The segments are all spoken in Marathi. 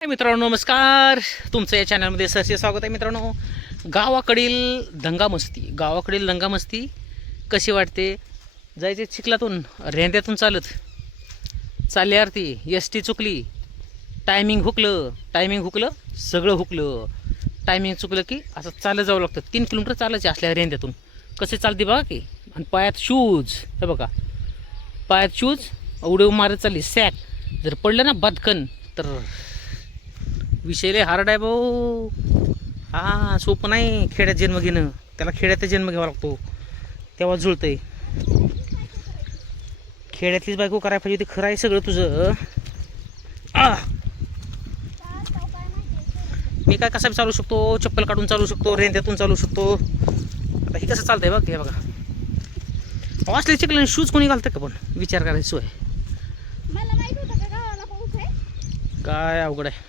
मित्रांनो नमस्कार. तुमचं या चॅनलमध्ये सहर्ष स्वागत आहे. मित्रांनो, गावाकडील दंगामस्ती कशी वाटते. जायचे चिखलातून रेंद्यातून चालली आरती. एस टी चुकली, टायमिंग हुकलं सगळं हुकलं. टायमिंग चुकलं की असं चालत जावं लागतं. 3 किलोमीटर चालायचे असल्या रेंद्यातून. कसे चालते बघा की. आणि पायात शूज, हे बघा पायात शूज उडी मारत चालली. सॅक जर पडलं ना बदकन तर विषय हार्ड आहे भाऊ. हा सोपं नाही खेड्यात जन्म घेणं. त्याला खेड्यात जन्म घ्यावा लागतो तेव्हा जुळतंय. खेड्यातलीच बायको करायला पाहिजे. ते खरं आहे सगळं तुझं. मी काय कसा चालू शकतो, चप्पल काढून चालू शकतो, रेंद्यातून चालू शकतो. आता हे कसं चालतंय बघ. हे बघा असले चिखल शूज कोणी घालतं का, पण विचार करायची सोय. मला माहित होतं का गावाला पाऊस आहे. काय अवघड आहे.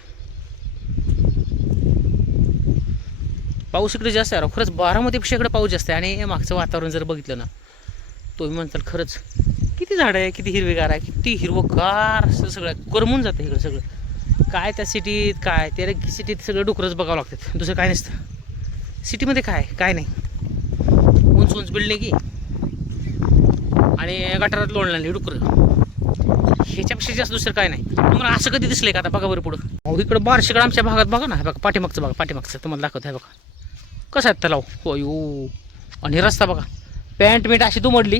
पाऊस इकडे जास्त आहे. खरंच बारामतीपेक्षा इकडे पाऊस जास्त आहे. आणि मागचं वातावरण जर बघितलं ना, तुम्ही म्हणताल खरंच किती झाडं आहे, किती हिरवेगार आहे, किती हिरवगार सगळं करमून जातं इकडं सगळं. काय त्या सिटीत काय, त्या सिटीत सगळं डुकरंच बघावं लागतात, दुसरं काय नसतं. सिटीमध्ये काय नाही. उंच बिल्डिंगी आणि गटारात लोळणारी डुकरं, ह्याच्यापेक्षा जास्त दुसरं काय नाही. तुम्हाला असं कधी दिसलंय का? आता बघा बरं पुढं. अहो इकडं बारशेकडं आमच्या भागात बघा ना. बघा पाठीमागचं तुम्हाला दाखवत आहे बघा. कसं आहे तलाव. हो आणि रस्ता बघा. पॅन्ट मीट अशी दुमडली.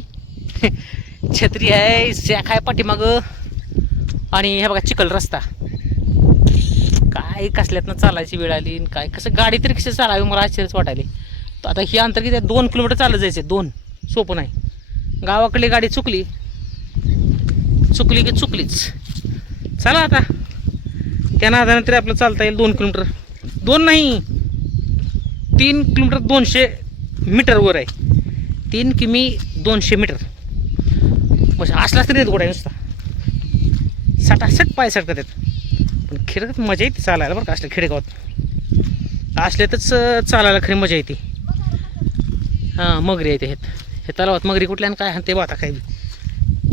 छत्री आहे, सॅक आहे पाठीमागं. आणि हे बघा चिखल रस्ता. काय कसल्यातनं चालायची वेळ आली. काय कसं गाडी तरी कसं चालावी मला आश्चर्यच वाटायले. तर आता ही अंतर किती 2 किलोमीटर चालत जायचे. 2 सोपं नाही. गावाकडली गाडी चुकली की चुकलीच. चला आता त्या नादाने तरी आपलं चालता येईल. 2 किलोमीटर 2 नाही 3 किलोमीटर 200 मीटरवर आहे. 3 किमी 200 मीटर म्हणजे असलाच तरी गोडा आहे नुसता. सटासट पाय सटकत आहेत. पण खेड्यात मजा येते चालायला बरं का. असल्या खेडेगावात असल्यातच चालायला खरी मजा येते. हां मगरी येते हे तलावात. मगरी कुठल्या काय ते बाता काय बी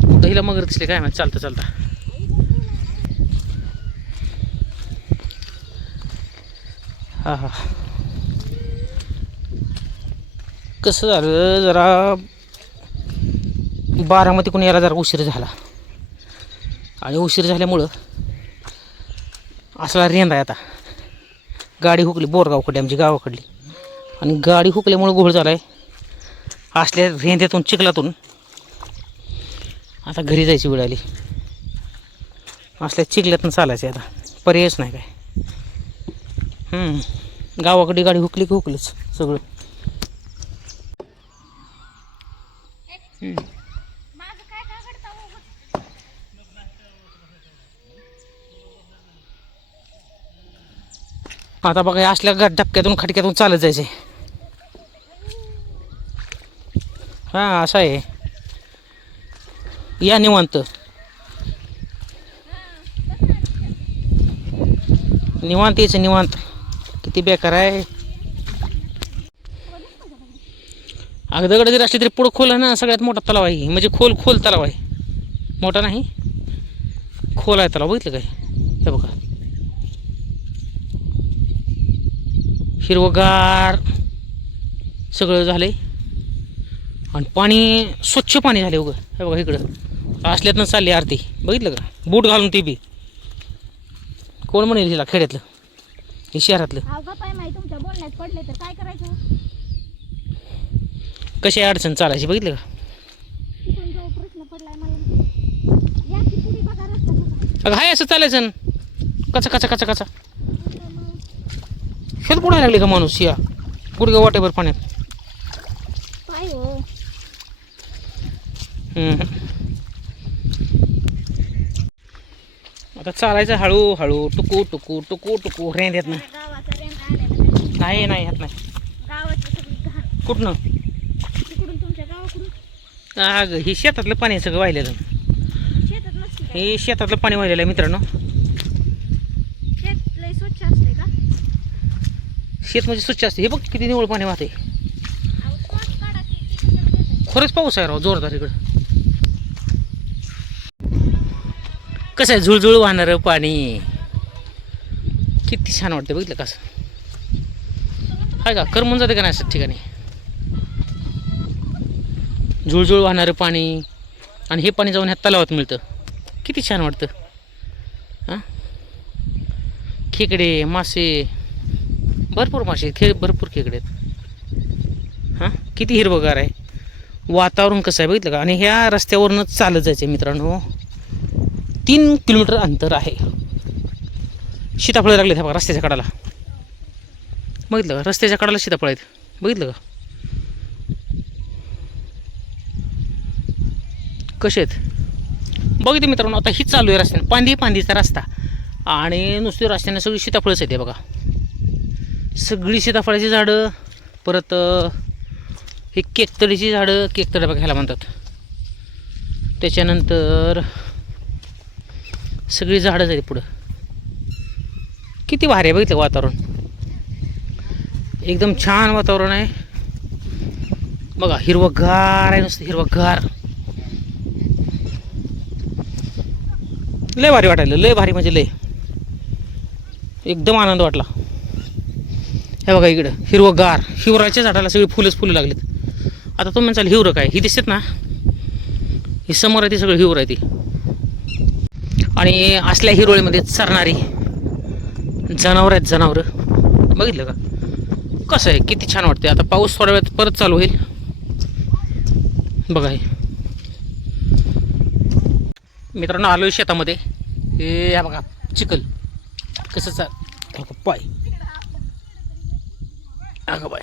कुठं हिला मगर दिसले काय माहिती. चालता हा कसं झालं, जरा बारामतीकडून यायला जरा उशीर झाला. आणि उशीर झाल्यामुळं असला रेंद आहे. आता गाडी हुकली बोरगावकडली, आमची गावाकडली. आणि गाडी हुकल्यामुळं घोळ झाला आहे. असल्या रेंद्यातून चिखलातून आता घरी जायची वेळ आली. असल्या चिखल्यातून चालायचं आता, पर्यायच नाही काय. गावाकडे गाडी हुकली की हुकलीच सगळं. आता बघा असल्या धक्क्यातून खटक्यातून चालत जायचे. हां असं आहे. या निवांत यायचं निवांत. किती बेकार आहे. अगदकडे जरी असली तरी पुढं खोल आहे ना. सगळ्यात मोठा तलाव आहे म्हणजे खोल तलाव आहे. मोठा नाही, खोल आहे तलाव. बघितलं काय? हे बघा हिरवगार सगळं झालंय. आणि पाणी स्वच्छ पाणी झाले उगं. हे बघा इकडं असल्यातनं चालली आरती. बघितलं का? बूट घालून ती बी. कोण म्हणेल हिला खेड्यातलं, हे शहरातलं. तुमच्या बोलण्यात पडले तर काय करायचं. कशी अडचण चालायची बघितलं का? प्रश्न पडलाय मला. या की पुढे बघा रस्ता. अगं हाय असं चालायचं. कचा शेत बुडायला लागले का माणूस. या गुडघ्या वाटेवर पाण्यात. काय हो आता चालायचं हळूहळू टुकू रेंद्यात ना. गावाचा रेंग आलेला नाही ह्यात नाही. गावाची सगळी घाण कुठनं? तिकडून तुमच्या गावाकडून. अगं हे शेतातलं पाणी सगळं वाहिलेलं. शेतात नसते काय? हे शेतातलं पाणी वाहिलेलं आहे मित्रांनो. शेत लय स्वच्छ असते का? शेत म्हणजे स्वच्छ असते. हे बघ किती निवळ पाणी वाहते. अहो, स्पॉट काढा की किती जण देतात. खरंच पाऊस आहे राव जोरदार इकडं. कसं आहे झुळझुळ वाहणारं पाणी. किती छान वाटते बघितलं कसं काय का करमून जाते का नाही असं ठिकाणी. झुळझुळ वाहणारं पाणी आणि हे पाणी जाऊन ह्या तलावात मिळतं. किती छान वाटतं. हां खेकडे मासे भरपूर मासे भरपूर खेकडे आहेत. हां किती हिरवगार आहे. वातावरण कसं आहे बघितलं का. आणि ह्या रस्त्यावरूनच चालत जायचं मित्रांनो. 3 किलोमीटर अंतर आहे. सीताफळं लागले आहेत बघा रस्त्याच्या कडाला. बघितलं का रस्त्याच्या कडाला सीताफळ आहेत बघितलं का कसे आहेत बघितलं मित्रांनो. आता ही चालू आहे रस्त्याने पांदीचा रस्ता आणि नुसती रस्त्याने सगळी सीताफळच आहेत बघा. सगळी सीताफळाची झाडं. परत हे केकतळीची झाडं. केकतळी बघा ह्याला म्हणतात. त्याच्यानंतर सगळी झाडं आहेत पुढं. किती भारी आहे बघितलं वातावरण. एकदम छान वातावरण आहे बघा. हिरवंगार आहे नुसतं हिरवंगार. लय भारी वाटायला. लय भारी म्हणजे लय एकदम आनंद वाटला. हे बघा इकडं हिरवंगार. हिवराच्या झाडाला सगळी फुलं लागलीत. आता तुम्ही म्हणसाल हिवरं काय. ही दिसतात ना ही समोर आहे ती सगळं हिवर आहे ती. आणि असल्या हिरोळीमध्ये चरणारी जनावरं आहेत जनावरं बघितलं का कसं आहे. किती छान वाटते. आता पाऊस थोड्या वेळात परत चालू होईल बघा. हे मित्रांनो आलो शेतामध्ये. हे या बघा चिखल कसं पाय अगं बाय.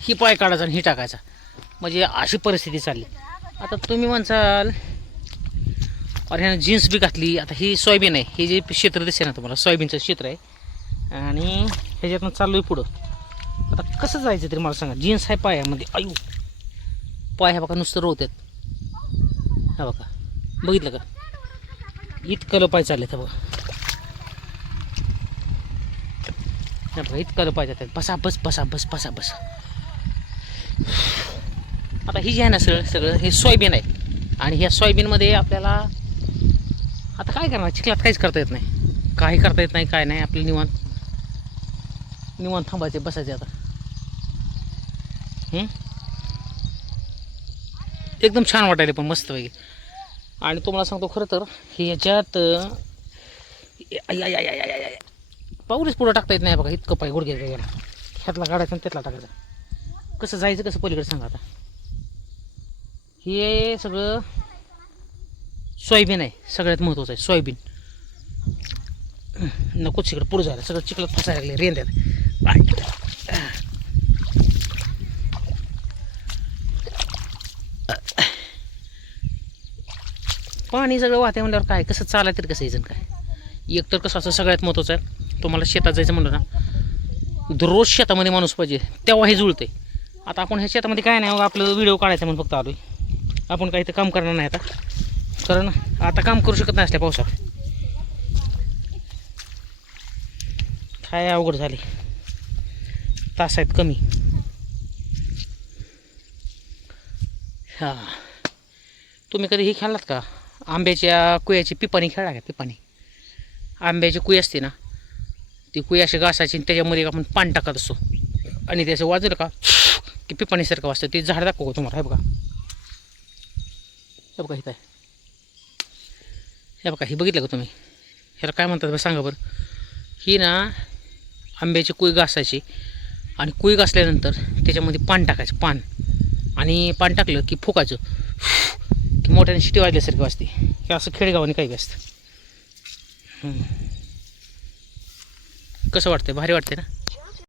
ही पाय काढायचा आणि ही टाकायचा म्हणजे अशी परिस्थिती चालली. आता तुम्ही म्हणसाल अरे ह्यानं जीन्स बी घातली. आता ही सोयाबीन आहे. हे जे क्षेत्र दिसते ना तुम्हाला सोयाबीनचं क्षेत्र आहे आणि ह्याच्यातून चालू आहे पुढं. आता कसं जायचं तरी मला सांगा. जीन्स आहे पायामध्ये. आयु पाय ह्या बघा नुसतं रोवतात. हा बघा बघितलं का इतकं पाय चालले तर बघा. बघा इतकं पाय जातात. बसा बस. आता ही जी आहे ना सगळं हे सोयाबीन आहे आणि ह्या सोयाबीनमध्ये आपल्याला आता काय करणार. चिखलात काहीच करता येत नाही. काही करता येत नाही काय नाही. आपलं निवांत थांबायचे बसायचे आता. एकदम छान वाटायला पण मस्त पैकी. आणि तुम्हाला सांगतो खरं तर हे याच्यात पाऊलच पुढं टाकता येत नाही बघा. इतकं पाय गुडघ्याचं गेला. ह्यातला काढायचा आणि त्यातला टाकायचा. कसं जायचं कसं पलीकडे सांगा. आता हे सगळं सोयाबीन आहे. सगळ्यात महत्त्वाचं आहे सोयाबीन. नकोच इकडं पुढं जायला. सगळं चिखलात फसायला लागले रेंद्यात. पाणी सगळं वाहते म्हणल्यावर काय कसं चालायचं तरी कसं यायचं काय. एकतर कसं असं सगळ्यात महत्त्वाचं आहे. तुम्हाला शेतात जायचं म्हणलं ना दररोज शेतामध्ये माणूस पाहिजे तेव्हा हे जुळते. आता आपण ह्या शेतामध्ये काय नाही आपलं व्हिडिओ काढायचा म्हणून फक्त आलो आहे. आपण काही तर काम करणार नाही आता. कारण आता काम करू शकत नाही असल्या पावसात. काय अवघड झाली. तास आहेत कमी. हां तुम्ही कधी हे खेळलात का आंब्याच्या कुयाची पिपाणी खेळला का. पिपाणी आंब्याची कुई असते ना ती कुई अशी घासायची त्याच्यामध्ये आपण पाणी टाकत असतो आणि त्याचं वाजलं का की पिपाणीसारखं वाजतं. ते झाड दाखवू तुम्हाला. हे बघा हे बघा इथं आहे. हे बघा हे बघितलं का तुम्ही. ह्याला काय म्हणतात बरं सांगा बरं. ही ना आंब्याची कुई घासायची आणि कुई घासल्यानंतर त्याच्यामध्ये पान टाकायचं. पान आणि पान टाकलं की फुकायचं की मोठ्याने शिटी वाजल्यासारखी वाजते. हे असं खेडेगावाने काही असतं. कसं वाटतंय. भारी वाटते ना.